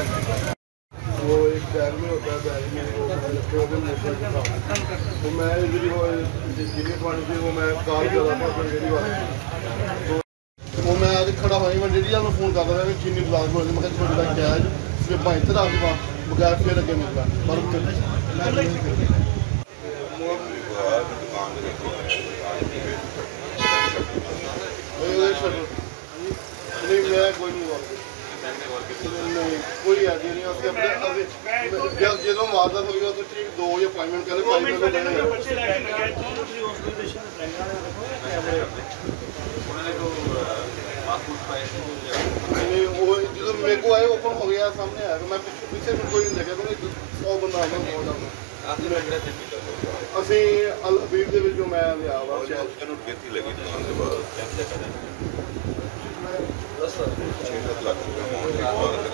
वो एक बैग में होता है, बैग में वो रखे होते हैं तो मैं जितनी पानी थी वो मैं कॉल कर रहा था डेरी वाले तो वो मैं आगे खड़ा हुआ मैं डेरी वाले फ़ोन कर रहा था कि चीनी गिलास में मैं छोटी सा कैज फिर बाई तरह के बगैर फिर अगे निकला पर नहीं मैं कोई नहीं नहीं कोई आइडिया नहीं उसके अपने जो वारदात हुई तो ठीक 2 या 5 मिनट पहले 5 मिनट नहीं वो जो मेरे को आए ओपन हो गया सामने आया मैं पीछे में कोई नहीं देखा तो 100 बंदा आना बहुत ਅਸੀਂ ਅਲ ਹਬੀਬ ਦੇ ਵਿੱਚ ਜੋ ਮੈਂ ਲਿਆ ਵਾ ਇਹਨੂੰ ਢਕੇਤੀ ਲੱਗੀ ਦੁਕਾਨ ਦੇ ਬਾਅਦ 10 ਲੱਖ ਰੁਪਏ